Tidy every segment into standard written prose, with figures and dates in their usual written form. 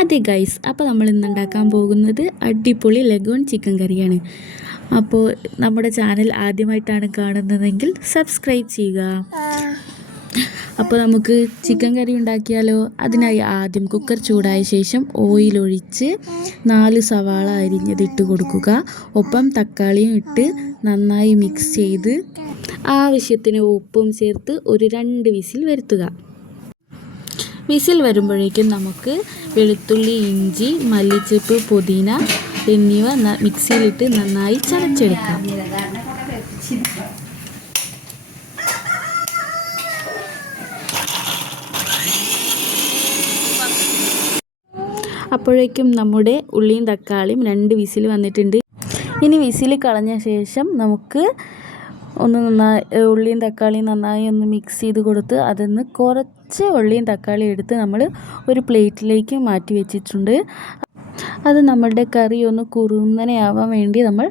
അതെ ഗൈസ്, അപ്പോൾ നമ്മൾ ഇന്ന് ഉണ്ടാക്കാൻ പോകുന്നത് അടിപൊളി ലഗോൺ ചിക്കൻ കറിയാണ്. അപ്പോൾ നമ്മുടെ ചാനൽ ആദ്യമായിട്ടാണ് കാണുന്നതെങ്കിൽ സബ്സ്ക്രൈബ് ചെയ്യുക. അപ്പോൾ നമുക്ക് ചിക്കൻ കറി ഉണ്ടാക്കിയാലോ? അതിനായി ആദ്യം കുക്കർ ചൂടായ ശേഷം ഓയിൽ ഒഴിച്ച് 4 സവാള അരിഞ്ഞതിട്ട് കൊടുക്കുക. ഒപ്പം തക്കാളിയും ഇട്ട് നന്നായി മിക്സ് ചെയ്ത് ആവശ്യത്തിന് ഉപ്പും ചേർത്ത് ഒരു 2 വിസിൽ വരുത്തുക. വിസിൽ വരുമ്പോഴേക്കും നമുക്ക് വെളുത്തുള്ളി, ഇഞ്ചി, മല്ലിച്ചപ്പ്, പുതിന എന്നിവ മിക്സിയിലിട്ട് നന്നായി ചതച്ചെടുക്കാം. അപ്പോഴേക്കും നമ്മുടെ ഉള്ളിയും തക്കാളിയും 2 വിസിൽ വന്നിട്ടുണ്ട്. ഇനി വിസിൽ കളഞ്ഞ ശേഷം നമുക്ക് ഉള്ളിയും തക്കാളിയും നന്നായി ഒന്ന് മിക്സ് ചെയ്ത് കൊടുത്ത് അതിന്ന് കുറച്ച് ഉള്ളിയും തക്കാളിയും എടുത്ത് നമ്മൾ ഒരു പ്ലേറ്റിലേക്ക് മാറ്റി വെച്ചിട്ടുണ്ട്. അത് നമ്മളുടെ കറി ഒന്ന് കുറുന്നനെയാവാൻ വേണ്ടി നമ്മൾ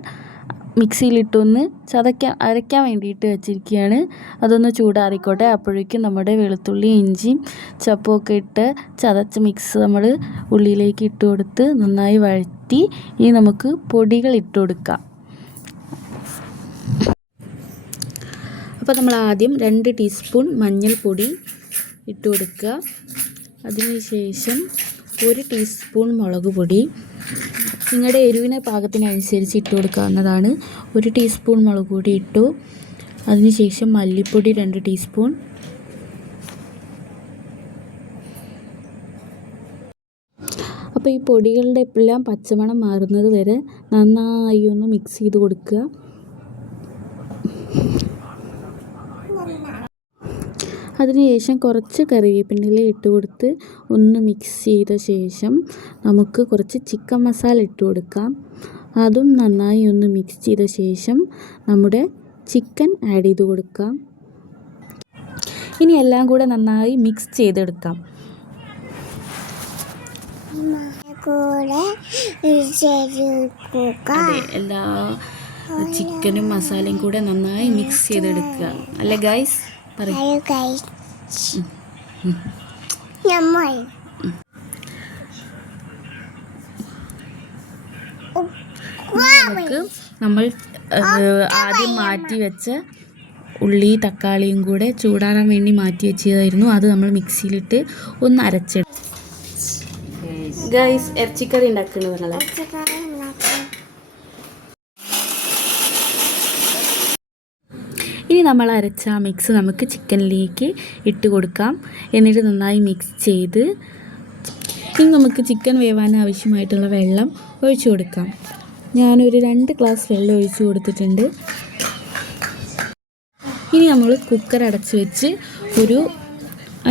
മിക്സിയിലിട്ടൊന്ന് അരയ്ക്കാൻ വേണ്ടിയിട്ട് വെച്ചിരിക്കുകയാണ്. അതൊന്ന് ചൂടാറിക്കോട്ടെ. അപ്പോഴേക്കും നമ്മുടെ വെളുത്തുള്ളി, ഇഞ്ചിയും ചപ്പുമൊക്കെ ഇട്ട് ചതച്ച മിക്സ് നമ്മൾ ഉള്ളിയിലേക്ക് ഇട്ട് കൊടുത്ത് നന്നായി വഴറ്റി ഇനി നമുക്ക് പൊടികൾ ഇട്ട് കൊടുക്കാം. അപ്പോൾ നമ്മൾ ആദ്യം 2 ടീസ്പൂൺ മഞ്ഞൾപ്പൊടി ഇട്ട് കൊടുക്കുക. അതിനുശേഷം 1 ടീസ്പൂൺ മുളക് പൊടി, നിങ്ങളുടെ എരിവിന് പാകത്തിനനുസരിച്ച് ഇട്ട് കൊടുക്കാവുന്നതാണ്. 1 ടീസ്പൂൺ മുളക് പൊടി ഇട്ടു. അതിനുശേഷം മല്ലിപ്പൊടി 2 ടീസ്പൂൺ, അപ്പോൾ ഈ പൊടികളുടെ എല്ലാം പച്ചമണം മാറുന്നത് വരെ നന്നായി ഒന്ന് മിക്സ് ചെയ്ത് കൊടുക്കുക. അതിനുശേഷം കുറച്ച് കറിവേപ്പില ഇട്ട് കൊടുത്ത് ഒന്ന് മിക്സ് ചെയ്ത ശേഷം നമുക്ക് കുറച്ച് ചിക്കൻ മസാല ഇട്ട് കൊടുക്കാം. അതും നന്നായി ഒന്ന് മിക്സ് ചെയ്ത ശേഷം നമ്മുടെ ചിക്കൻ ആഡ് ചെയ്ത് കൊടുക്കാം. ഇനി എല്ലാം കൂടെ നന്നായി മിക്സ് ചെയ്തെടുക്കാം. അതെ, എല്ലാ ചിക്കനും മസാലയും കൂടെ നന്നായി മിക്സ് ചെയ്തെടുക്കുക അല്ലേ ഗൈസ്? നമുക്ക് നമ്മൾ ആദ്യം മാറ്റി വെച്ച ഉള്ളി തക്കാളിയും കൂടെ ചൂടാറാൻ വേണ്ടി മാറ്റി വെച്ചതായിരുന്നു. അത് നമ്മൾ മിക്സിയിലിട്ട് ഒന്ന് അരച്ചെടുക്കും. ഗൈസ്, ഇറച്ചിക്കറി ഉണ്ടാക്കുന്നത് നിങ്ങളെ ഇനി നമ്മൾ അരച്ച മിക്സ് നമുക്ക് ചിക്കനിലേക്ക് ഇട്ട് കൊടുക്കാം. എന്നിട്ട് നന്നായി മിക്സ് ചെയ്ത് ഇനി നമുക്ക് ചിക്കൻ വേവാൻ ആവശ്യമായിട്ടുള്ള വെള്ളം ഒഴിച്ചു കൊടുക്കാം. ഞാനൊരു 2 ഗ്ലാസ് വെള്ളം ഒഴിച്ചു കൊടുത്തിട്ടുണ്ട്. ഇനി നമ്മൾ കുക്കർ അടച്ച് വെച്ച് ഒരു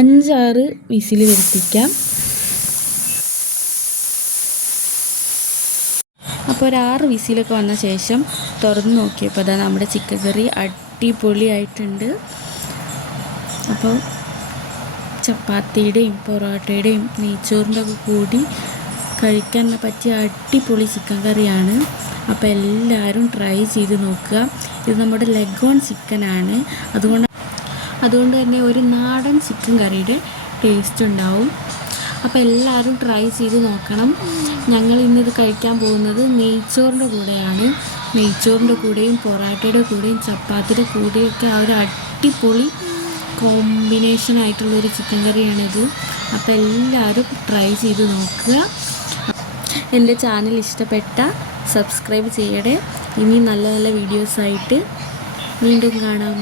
5-6 വിസിൽ വരുത്തിക്കാം. അപ്പോൾ ഒരു 6 വിസിലൊക്കെ വന്ന ശേഷം തുറന്ന് നോക്കിയപ്പോൾ അതാ നമ്മുടെ ചിക്കൻ കറി അടിപൊളിയായിട്ടുണ്ട്. അപ്പോൾ ചപ്പാത്തിയുടെയും പൊറോട്ടയുടെയും നെയ്ച്ചോറിൻ്റെ ഒക്കെ കൂടി കഴിക്കാൻ പറ്റിയ അടിപൊളി ചിക്കൻ കറിയാണ്. അപ്പോൾ എല്ലാവരും ട്രൈ ചെയ്ത് നോക്കുക. ഇത് നമ്മുടെ ലഗോൺ ചിക്കനാണ്. അതുകൊണ്ട് തന്നെ ഒരു നാടൻ ചിക്കൻ കറിയുടെ ടേസ്റ്റ് ഉണ്ടാവും. അപ്പോൾ എല്ലാവരും ട്രൈ ചെയ്ത് നോക്കണം. ഞങ്ങൾ ഇന്നിത് കഴിക്കാൻ പോകുന്നത് നെയ്ച്ചോറിൻ്റെ കൂടെയാണ്. നെയ്ച്ചോറിൻ്റെ കൂടെയും പൊറാട്ടയുടെ കൂടെയും ചപ്പാത്തിയുടെ കൂടെയൊക്കെ ആ ഒരു അടിപൊളി കോമ്പിനേഷനായിട്ടുള്ളൊരു ചിക്കൻ കറിയാണിത്. അപ്പോൾ എല്ലാവരും ട്രൈ ചെയ്ത് നോക്കുക. എൻ്റെ ചാനൽ ഇഷ്ടപ്പെട്ട സബ്സ്ക്രൈബ് ചെയ്യണേ. ഇനി നല്ല നല്ല വീഡിയോസായിട്ട് വീണ്ടും കാണാം.